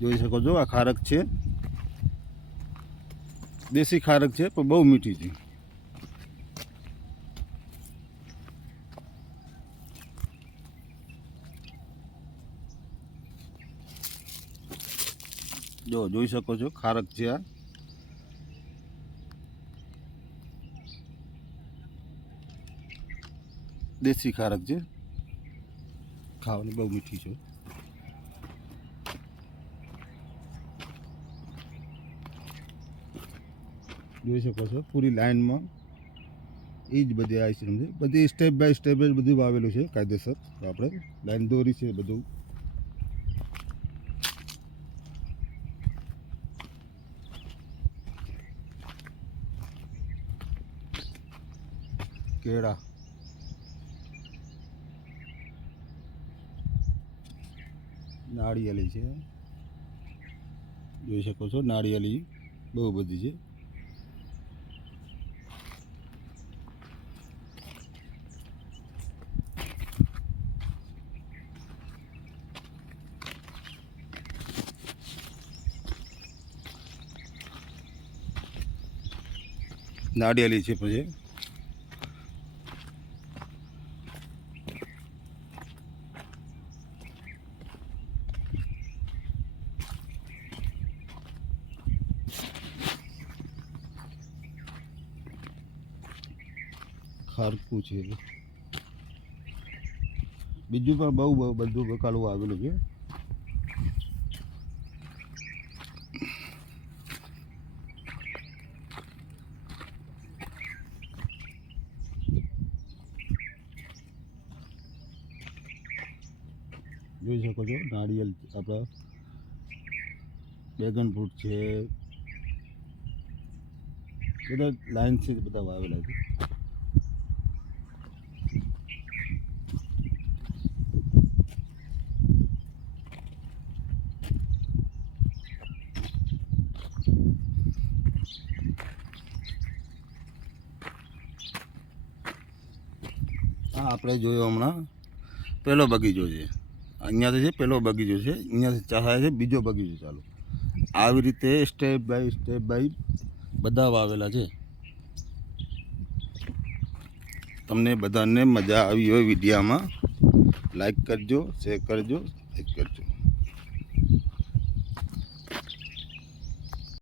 જોઈ શકો છો આ ખારક છે, દેશી ખારક છે પણ બહુ મીઠી છે. જો જોઈ શકો છો ખારક છે, આ દેશી ખારક છે, ખાવાની બહુ મીઠી છે. જોઈ શકો છો પૂરી લાઈનમાં એ જ બધી આઈસ્ક્રીમ છે, બધી સ્ટેપ બાય સ્ટેપ જ બધું વાવેલું છે કાયદેસર. આપણે લાઈન દોરી છે બધું. કેળા, નાળિયેરી છે, જોઈ શકો છો નાળિયેરી બહુ બધી છે. નાળિયેરી છે પછી ખારકું છે, બીજું પણ બહુ બધું બકાલું આવેલું છે. જોઈ શકો છો નાળિયેર, આપણા ડ્રેગન ફ્રૂટ છે, બધા લાઈન છે બધા વાવેલા છે. હા આપણે જોયો હમણાં પહેલો બગીચો છે, અહીંયાથી છે પહેલો બગીચો છે, અહીંયાથી ચાલે છે બીજો બગીચો ચાલુ. આવી રીતે સ્ટેપ બાય બધા વાવેલા છે. તમને બધાને મજા આવી હોય વિડીયામાં, લાઈક કરજો, શેર કરજો, લાઈક કરજો.